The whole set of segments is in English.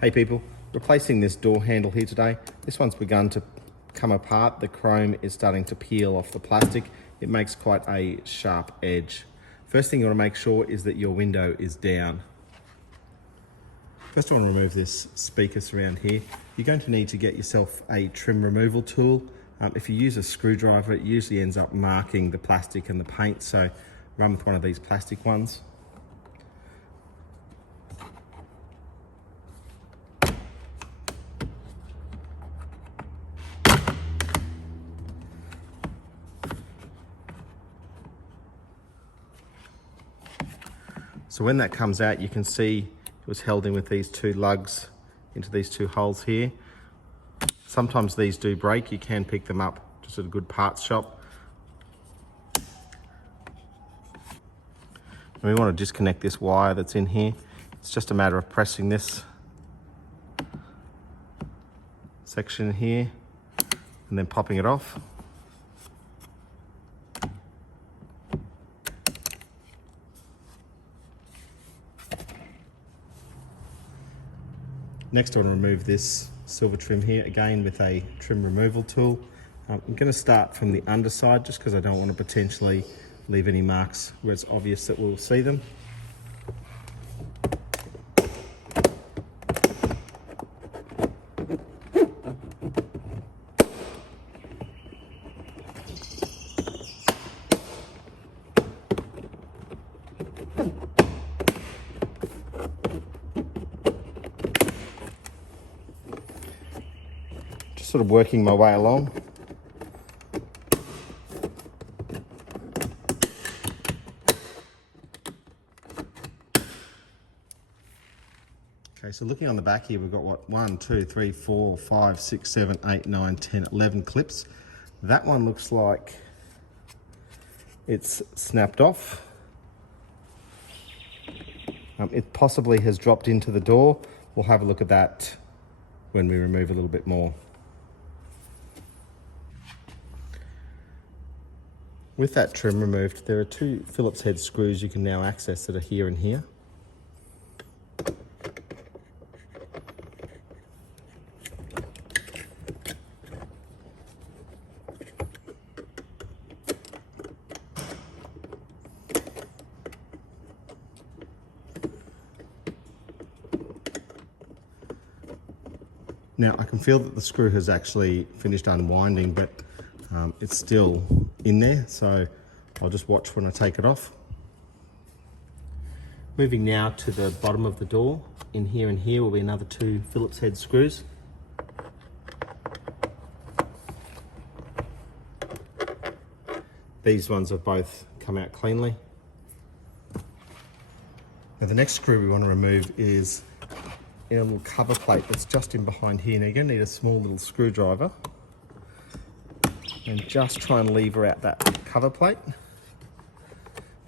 Hey people, replacing this door handle here today. This one's begun to come apart. The chrome is starting to peel off the plastic. It makes quite a sharp edge. First thing you want to make sure is that your window is down. First I want to remove this speaker surround here. You're going to need to get yourself a trim removal tool. If you use a screwdriver, it usually ends up marking the plastic and the paint, so run with one of these plastic ones. So when that comes out, you can see it was held in with these two lugs into these two holes here. Sometimes these do break. You can pick them up just at a good parts shop. And we want to disconnect this wire that's in here. It's just a matter of pressing this section here and then popping it off. Next I want to remove this silver trim here, again with a trim removal tool. I'm going to start from the underside just because I don't want to potentially leave any marks where it's obvious that we'll see them. Sort of working my way along. Okay, so looking on the back here, we've got what, 1, 2, 3, 4, 5, 6, 7, 8, 9, 10, 11 clips. That one looks like it's snapped off. It possibly has dropped into the door. We'll have a look at that when we remove a little bit more. With that trim removed, there are two Phillips head screws you can now access that are here and here. Now I can feel that the screw has actually finished unwinding, but it's still in there, so I'll just watch when I take it off. Moving now to the bottom of the door. In here and here will be another two Phillips head screws. These ones have both come out cleanly. Now the next screw we want to remove is in a little cover plate that's just in behind here. Now you're going to need a small little screwdriver and just try and lever out that cover plate. A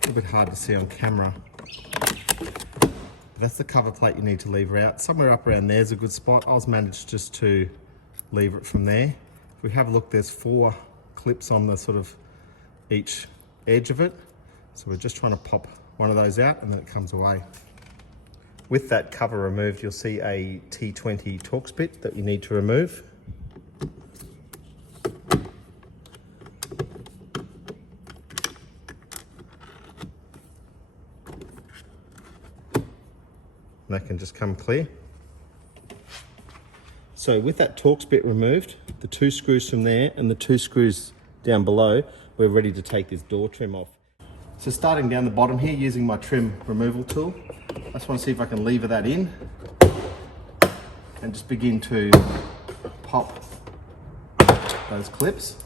little bit hard to see on camera. But that's the cover plate you need to lever out. Somewhere up around there's a good spot. I was managed just to lever it from there. If we have a look, there's 4 clips on the sort of each edge of it. So we're just trying to pop one of those out and then it comes away. With that cover removed, you'll see a T20 Torx bit that you need to remove. That can just come clear. So with that Torx bit removed, the 2 screws from there and the 2 screws down below, we're ready to take this door trim off. So starting down the bottom here using my trim removal tool, I just want to see if I can lever that in and just begin to pop those clips.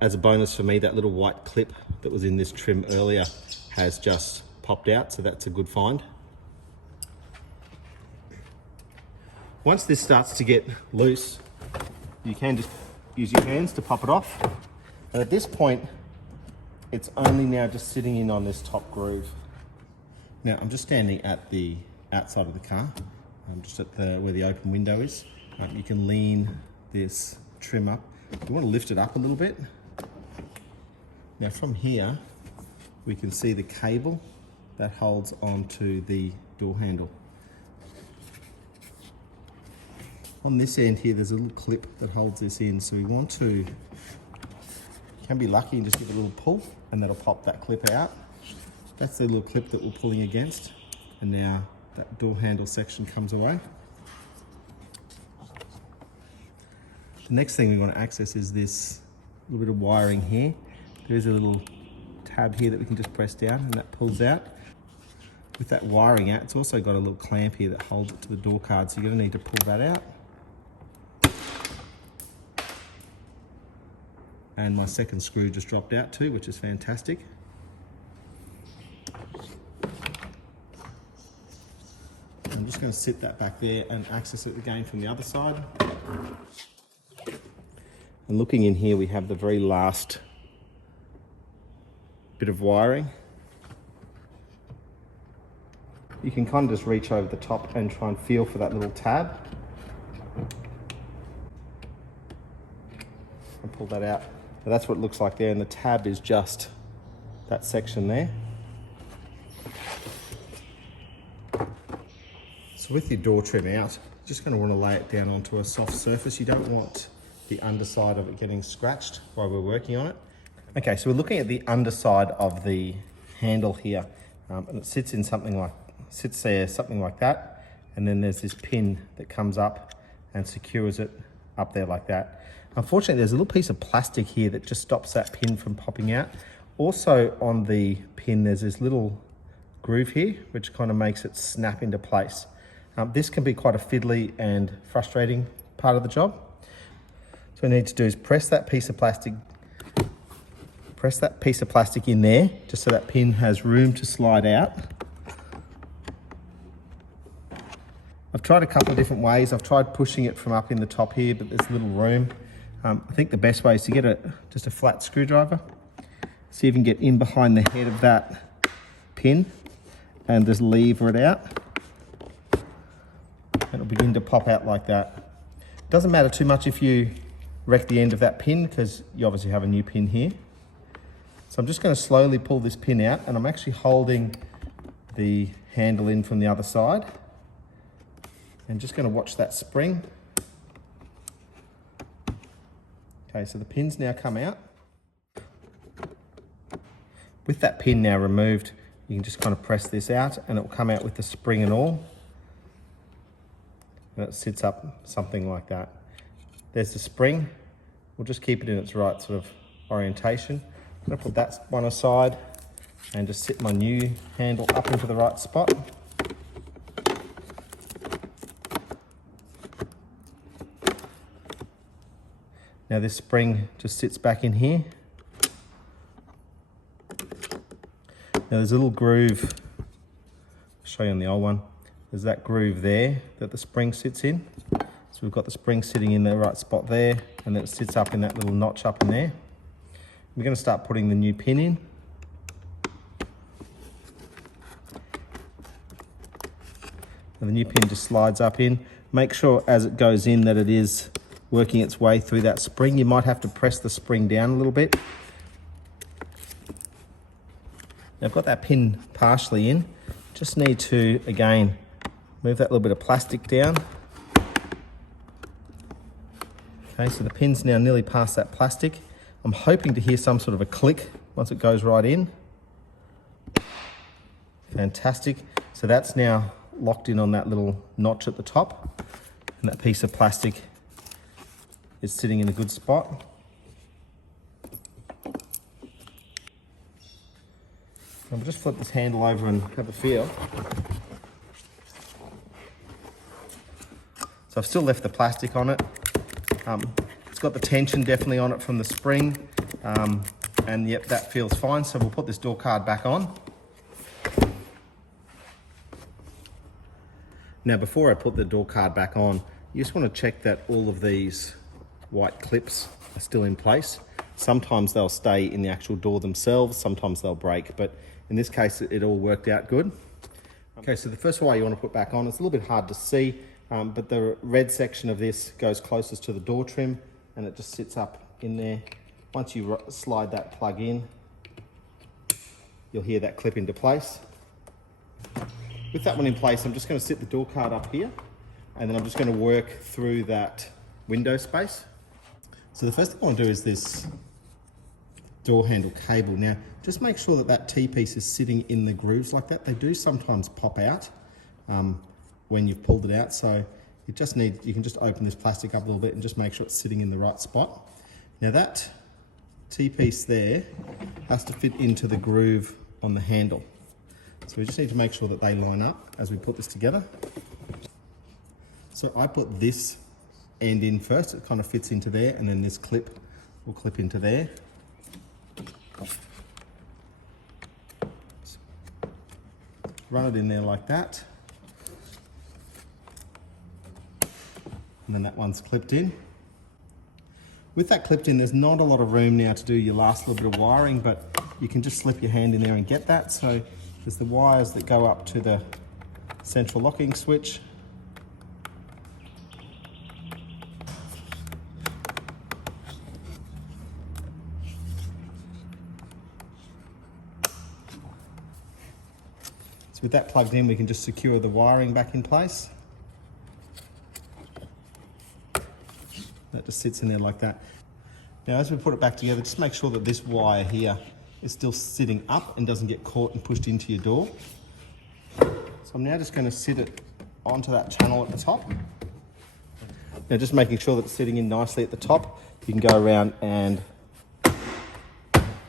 As a bonus for me, that little white clip that was in this trim earlier has just popped out, so that's a good find. Once this starts to get loose, you can just use your hands to pop it off. And at this point, it's only now just sitting in on this top groove. Now I'm just standing at the outside of the car, just at where the open window is. You can lean this trim up. You want to lift it up a little bit. Now from here, we can see the cable that holds onto the door handle. On this end here, there's a little clip that holds this in, so we want to, you can be lucky and just give it a little pull and that'll pop that clip out. That's the little clip that we're pulling against, and now that door handle section comes away. The next thing we want to access is this little bit of wiring here. There's a little tab here that we can just press down and that pulls out. With that wiring out, it's also got a little clamp here that holds it to the door card, so you're going to need to pull that out. And my second screw just dropped out too, which is fantastic. I'm just going to sit that back there and access it again from the other side. And looking in here, we have the very last bit of wiring. You can kind of just reach over the top and try and feel for that little tab. And pull that out. So that's what it looks like there, and the tab is just that section there. So with your door trim out, you're just going to want to lay it down onto a soft surface. You don't want the underside of it getting scratched while we're working on it. Okay, so we're looking at the underside of the handle here, and it sits in something like that, and then there's this pin that comes up and secures it up there like that. Unfortunately, there's a little piece of plastic here that just stops that pin from popping out. Also on the pin, there's this little groove here, which kind of makes it snap into place. This can be quite a fiddly and frustrating part of the job. So what we need to do is press that piece of plastic in there, just so that pin has room to slide out. I've tried a couple of different ways. I've tried pushing it from up in the top here, but there's little room. I think the best way is to get just a flat screwdriver. See if you can get in behind the head of that pin and just lever it out. And it'll begin to pop out like that. Doesn't matter too much if you wreck the end of that pin, because you obviously have a new pin here. So I'm just going to slowly pull this pin out, and I'm actually holding the handle in from the other side. And just going to watch that spring. Okay, so the pin's now come out. With that pin now removed, you can just kind of press this out and it will come out with the spring and all. And it sits up something like that. There's the spring. We'll just keep it in its right sort of orientation. I'm going to put that one aside and just sit my new handle up into the right spot. Now this spring just sits back in here. Now there's a little groove, I'll show you on the old one. There's that groove there that the spring sits in. So we've got the spring sitting in the right spot there, and then it sits up in that little notch up in there. We're going to start putting the new pin in. And the new pin just slides up in. Make sure as it goes in that it is working its way through that spring. You might have to press the spring down a little bit. Now I've got that pin partially in. Just need to, again, move that little bit of plastic down. Okay, so the pin's now nearly past that plastic. I'm hoping to hear some sort of a click once it goes right in. Fantastic. So that's now locked in on that little notch at the top, and that piece of plastic is sitting in a good spot. I'll just flip this handle over and have a feel. So I've still left the plastic on it. It's got the tension definitely on it from the spring, and yep, that feels fine. So we'll put this door card back on. Now before I put the door card back on, you just want to check that all of these white clips are still in place. Sometimes they'll stay in the actual door themselves, sometimes they'll break, but in this case it all worked out good. Okay, so the first wire you want to put back on, it's a little bit hard to see, but the red section of this goes closest to the door trim and it just sits up in there. Once you slide that plug in, you'll hear that clip into place. With that one in place, I'm just going to sit the door card up here, and then I'm just going to work through that window space. So the first thing I want to do is this door handle cable. Now, just make sure that that T-piece is sitting in the grooves like that. They do sometimes pop out when you've pulled it out. So you can just open this plastic up a little bit and just make sure it's sitting in the right spot. Now that T-piece there has to fit into the groove on the handle. So we just need to make sure that they line up as we put this together. So I put this end in first, it kind of fits into there, and then this clip will clip into there. Run it in there like that. And then that one's clipped in. With that clipped in, there's not a lot of room now to do your last little bit of wiring, but you can just slip your hand in there and get that. So there's the wires that go up to the central locking switch. So with that plugged in, we can just secure the wiring back in place. That just sits in there like that. Now as we put it back together, just make sure that this wire here is still sitting up and doesn't get caught and pushed into your door. So I'm now just going to sit it onto that channel at the top. Now just making sure that it's sitting in nicely at the top, you can go around and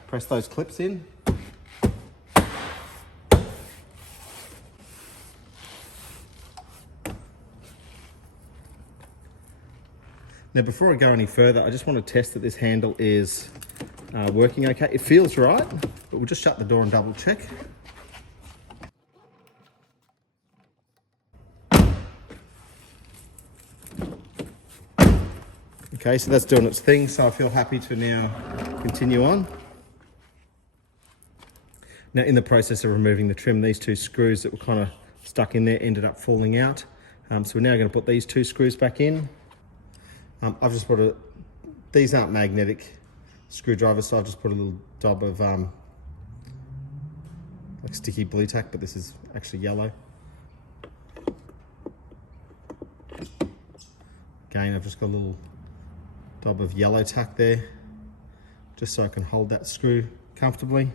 press those clips in. Now before I go any further, I just want to test that this handle is working okay. It feels right, but we'll just shut the door and double check. Okay, so that's doing its thing, so I feel happy to now continue on. Now in the process of removing the trim, these two screws that were kind of stuck in there ended up falling out. So we're now going to put these two screws back in. I've just put these aren't magnetic screwdrivers, so I've just put a little dab of like sticky blue tack, but this is actually yellow. Again, I've just got a little dab of yellow tack there, just so I can hold that screw comfortably.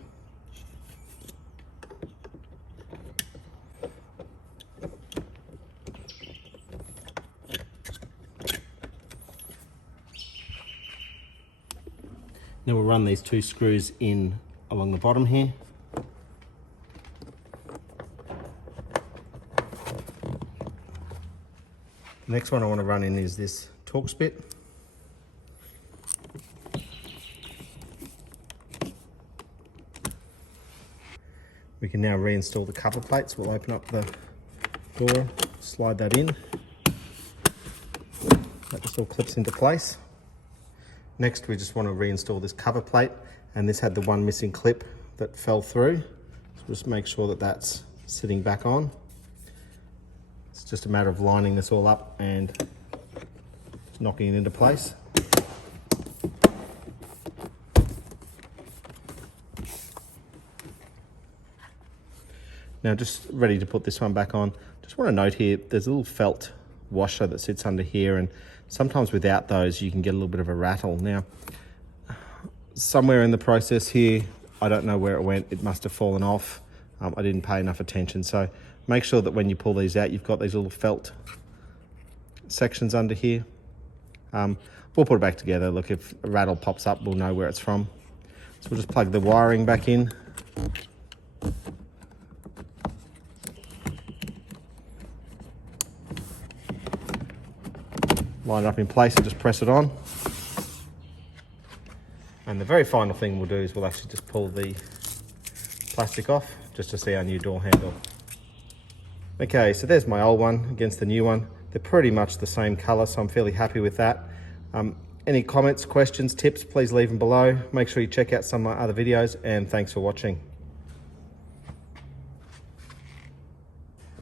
Now we'll run these two screws in along the bottom here. The next one I want to run in is this Torx bit. We can now reinstall the cover plates. We'll open up the door, slide that in. That just all clips into place. Next, we just want to reinstall this cover plate, and this had the one missing clip that fell through. So just make sure that that's sitting back on. It's just a matter of lining this all up and knocking it into place. Now just ready to put this one back on. Just want to note here, there's a little felt washer that sits under here, and sometimes without those you can get a little bit of a rattle. Now somewhere in the process here, I don't know where it went, it must have fallen off. I didn't pay enough attention, so make sure that when you pull these out, you've got these little felt sections under here. We'll put it back together. Look, if a rattle pops up, we'll know where it's from. So we'll just plug the wiring back in. Line it up in place and just press it on. And the very final thing we'll do is we'll actually just pull the plastic off just to see our new door handle. Okay, so there's my old one against the new one. They're pretty much the same color, so I'm fairly happy with that. Any comments, questions, tips, please leave them below. Make sure you check out some of my other videos, and thanks for watching.